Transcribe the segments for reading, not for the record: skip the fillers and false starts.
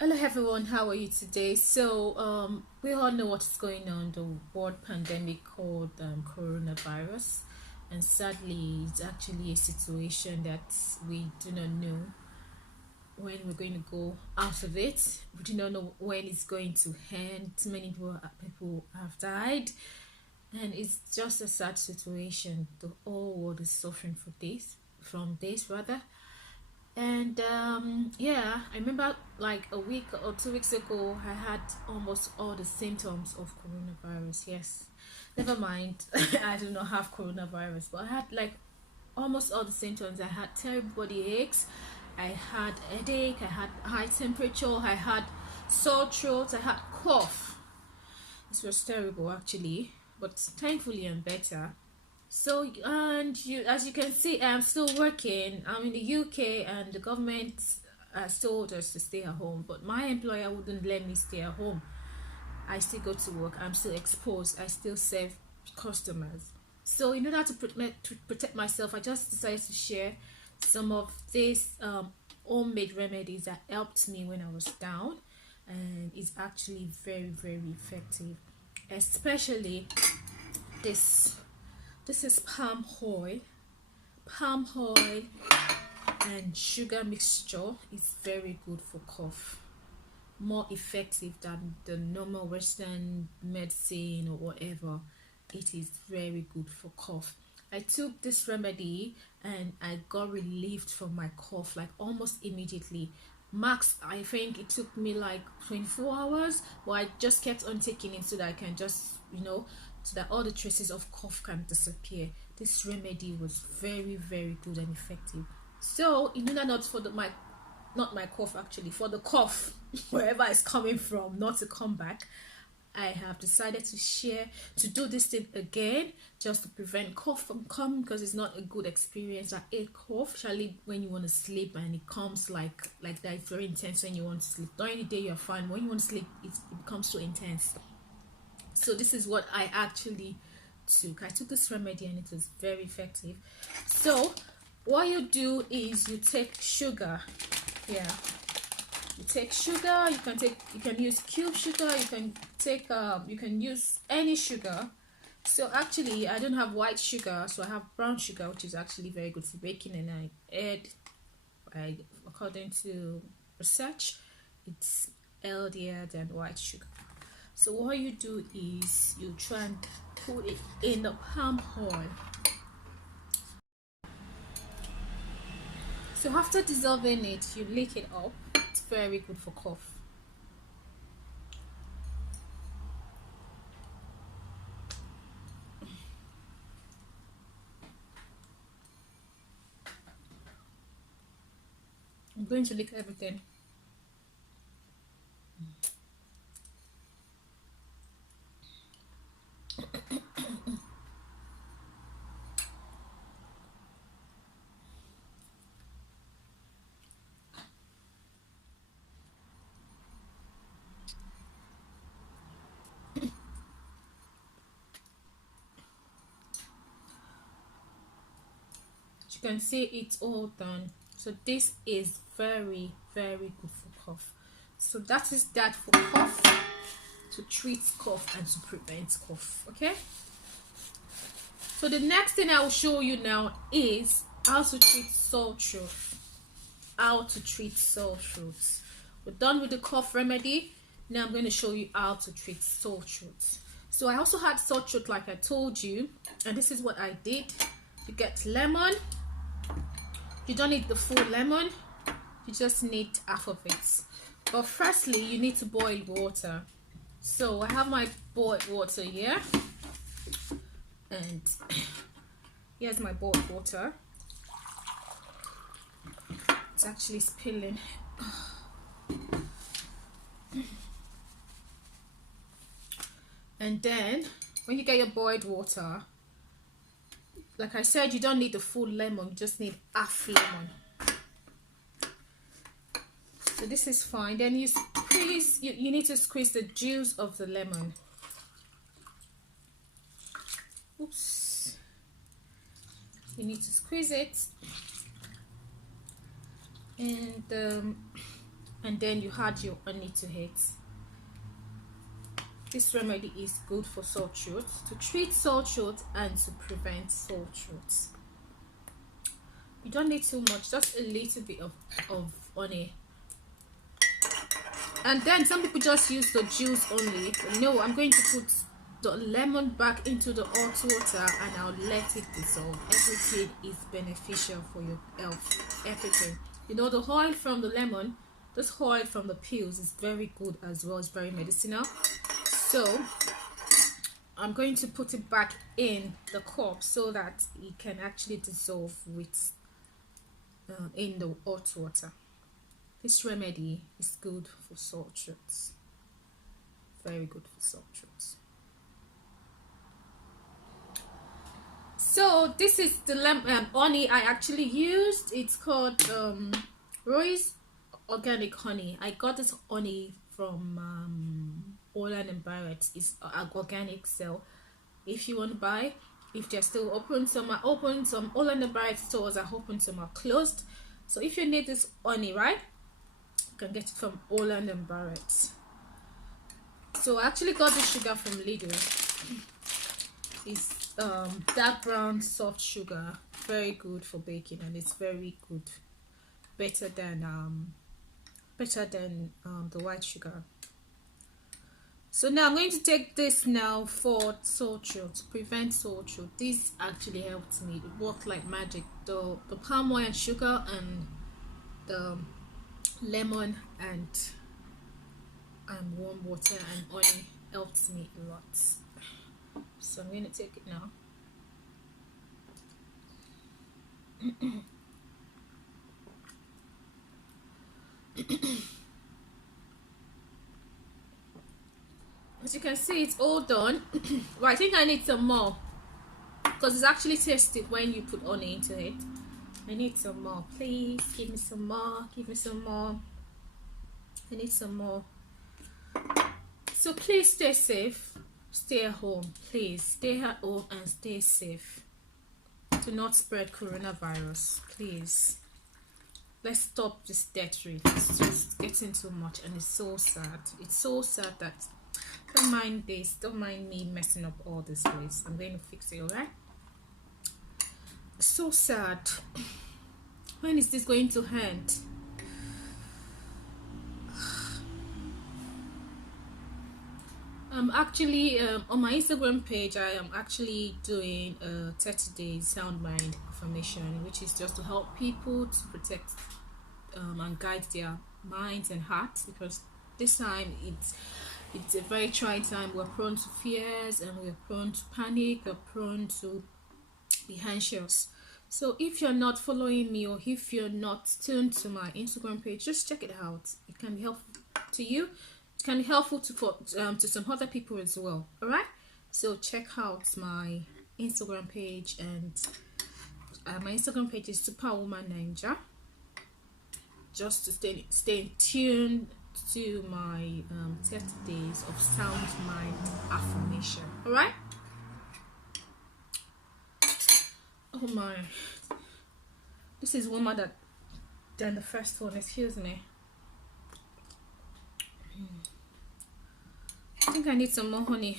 Hello everyone, how are you today? We all know what's going on, the world pandemic called coronavirus, and sadly, it's actually a situation that we do not know when we're going to go out of it. We do not know when it's going to end. Too many people have died, and it's just a sad situation. The whole world is suffering from this rather. And yeah, I remember like a week or 2 weeks ago, I had almost all the symptoms of coronavirus. Yes, never mind, I do not have coronavirus, but I had like almost all the symptoms. I had terrible body aches, I had headache, I had high temperature, I had sore throat, I had cough. This was terrible actually, but thankfully I'm better. So, and you, as you can see, I'm still working. I'm in the UK, and the government has told us to stay at home, but my employer wouldn't let me stay at home. I still go to work. I'm still exposed. I still serve customers. So, in order to protect myself, I just decided to share some of these homemade remedies that helped me when I was down, and it's actually very, very effective. Especially this. This is palm oil and sugar mixture is very good for cough, more effective than the normal western medicine or whatever. It is very good for cough. I took this remedy and I got relieved from my cough like almost immediately. Max, I think it took me like 24 hours, but I just kept on taking it so that I can just, so that all the traces of cough can disappear. This remedy was very, very good and effective. So, in order not for not my cough actually, for the cough, wherever it's coming from, not to come back, I have decided to do this thing again, just to prevent cough from coming, because it's not a good experience. I hate cough, especially when you want to sleep and it comes like that. It's very intense when you want to sleep. During the day you're fine. When you want to sleep, it becomes so intense. So this is what I actually took. I took this remedy and it was very effective. So what you do is you take sugar. Yeah, you take sugar. You can use cube sugar. You can use any sugar. So actually I don't have white sugar, so I have brown sugar, which is actually very good for baking, and according to research, it's healthier than white sugar. So what you do is you try and put it in the palm oil. So after dissolving it, you lick it up. It's very good for cough. I'm going to lick everything. As you can see, it's all done. So this is very, very good for cough. So that is that for cough, to treat cough and to prevent cough. Okay, so the next thing I will show you now is how to treat sore throat. We're done with the cough remedy. Now I'm going to show you how to treat sore throat. So I also had sore throat, like I told you, and this is what I did. You get lemon. You don't need the full lemon, you just need half of it. But firstly, you need to boil water. So I have my boiled water here, and here's my boiled water. It's actually spilling. And then when you get your boiled water, like I said, you don't need the full lemon, you just need half lemon. So this is fine. Then you squeeze, you need to squeeze the juice of the lemon. Oops. You need to squeeze it. And and then you add your honey to it. This remedy is good for sore throat, to treat sore throat and to prevent sore throat. You don't need too much, just a little bit of honey. And then some people just use the juice only. No, I'm going to put the lemon back into the hot water and I'll let it dissolve. Everything is beneficial for your health. Everything. You know, the oil from the lemon, this oil from the peels is very good as well. It's very medicinal. So I'm going to put it back in the cup so that it can actually dissolve with in the hot water. This remedy is good for sore throats. Very good for sore throats. So this is the honey I actually used. It's called Roy's Organic Honey. I got this honey from Holland & Barrett. It's an organic sale. If you want to buy, if they're still open, some are open, some Holland & Barrett stores are open, some are closed. So if you need this honey, right, you can get it from Holland & Barrett. So I actually got this sugar from Lidl. It's dark brown soft sugar, very good for baking, and it's very good, better than the white sugar. So now I'm going to take this now for sore throat, to prevent sore throat. This actually helped me. It worked like magic. The palm oil and sugar and the lemon and warm water and honey helped me a lot. So I'm going to take it now. As you can see, it's all done. Well, I think I need some more because it's actually tasted when you put honey into it. I need some more. Please give me some more. Give me some more. I need some more. So please stay safe. Stay at home. Please stay at home and stay safe. Do not spread coronavirus. Please. Let's stop this death rate. It's just getting too much and it's so sad. It's so sad that, don't mind this, don't mind me messing up all this place. I'm going to fix it, alright? So sad. When is this going to end? Actually on my Instagram page I am actually doing a 30-day sound mind affirmation, which is just to help people to protect and guide their minds and hearts, because this time it's a very trying time. We're prone to fears and we're prone to panic, we're prone to be anxious. So if you're not following me or if you're not tuned to my Instagram page, just check it out. It can be helpful to you. It can be helpful to some other people as well. All right, so check out my Instagram page, and my Instagram page is Superwoman Ninja. Just to stay tuned to my 30 days of sound mind affirmation. All right. Oh my, this is warmer than the first one. Excuse me. I think I need some more honey.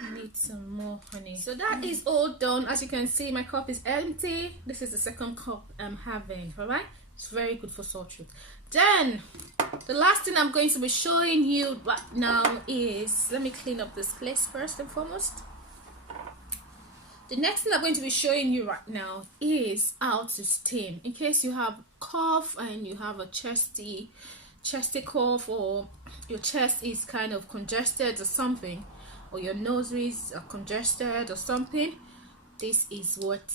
I need some more honey. So that is all done. As you can see, my cup is empty. This is the second cup I'm having. All right, it's very good for sore throat. Then the last thing I'm going to be showing you right now is, let me clean up this place first and foremost. The next thing I'm going to be showing you right now is how to steam. In case you have cough and you have a chesty cough, or your chest is kind of congested or something, or your nostrils are congested or something, this is what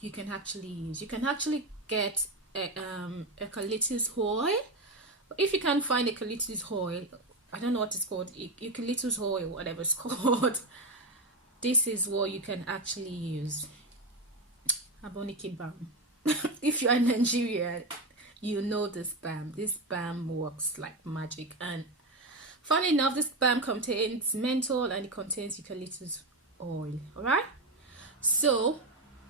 you can actually use. You can actually get eucalyptus oil. If you can't find eucalyptus oil, I don't know what it's called, eucalyptus oil, whatever it's called, this is what you can actually use. Aboniki balm. If you're in Nigeria, you know this balm. This balm works like magic. And funny enough, this balm contains menthol and it contains eucalyptus oil. Alright? So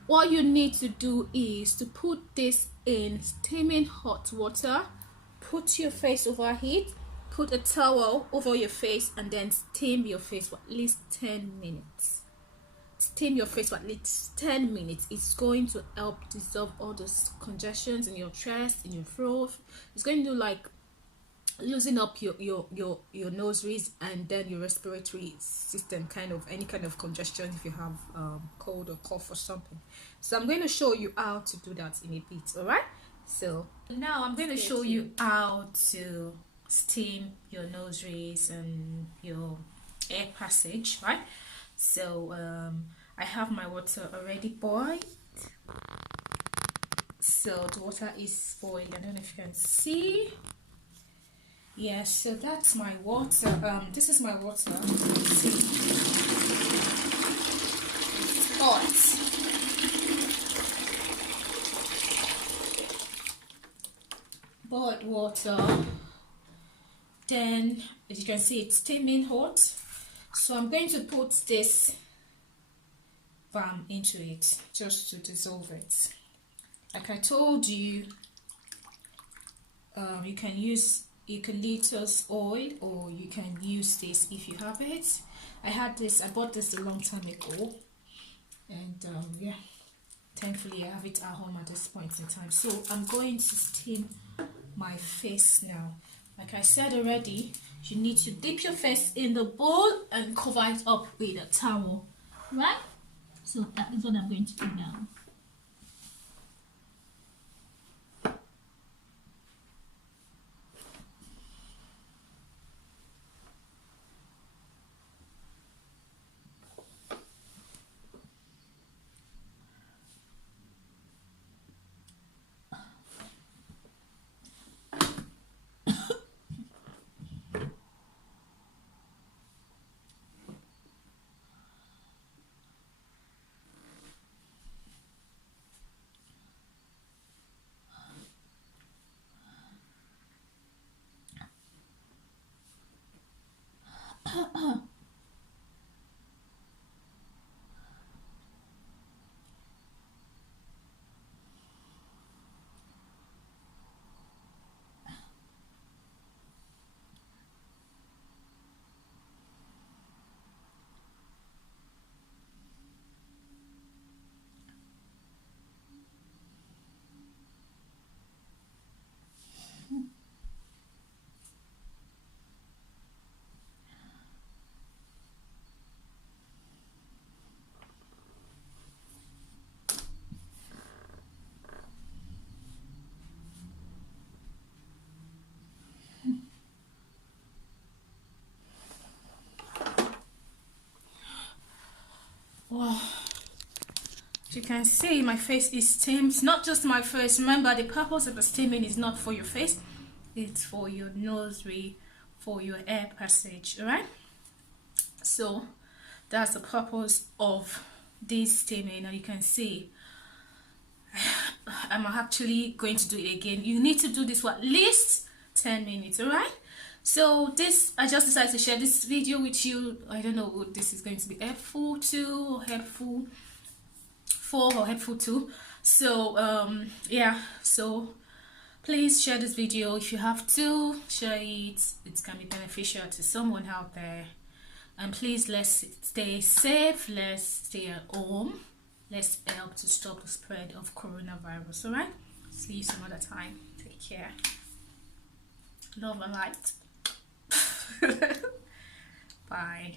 what you need to do is to put this in steaming hot water put your face over it, put a towel over your face, and then steam your face for at least 10 minutes. Steam your face for at least 10 minutes. It's going to help dissolve all those congestions in your chest, in your throat. It's going to like loosen up your nostrils and then your respiratory system, kind of any kind of congestion if you have cold or cough or something. So I'm going to show you how to do that in a bit. All right, so now I'm going to show you how to steam your nostrils and your air passage, right? So I have my water already boiled. So the water is boiling. I don't know if you can see. Yes, so that's my water. This is my water. See, it's hot. Boiled water. Then, as you can see, it's steaming hot. So I'm going to put this balm into it just to dissolve it. Like I told you, you can use eucalyptus oil, or you can use this if you have it. I bought this a long time ago, and yeah, thankfully I have it at home at this point in time. So I'm going to steam my face now. Like I said already, you need to dip your face in the bowl and cover it up with a towel, right? So that is what I'm going to do now. Wow, as you can see, my face is steamed. It's not just my face. Remember, the purpose of the steaming is not for your face, it's for your nosary, for your air passage. All right, so that's the purpose of this steaming. And you can see I'm actually going to do it again. You need to do this for at least 10 minutes. All right, so this, I just decided to share this video with you. I don't know what this is going to be helpful to, or helpful for, or helpful to. So yeah, so please share this video. If you have to share it, it can be beneficial to someone out there. And please, let's stay safe, let's stay at home, let's help to stop the spread of coronavirus. All right, see you some other time. Take care. Love and light. Bye.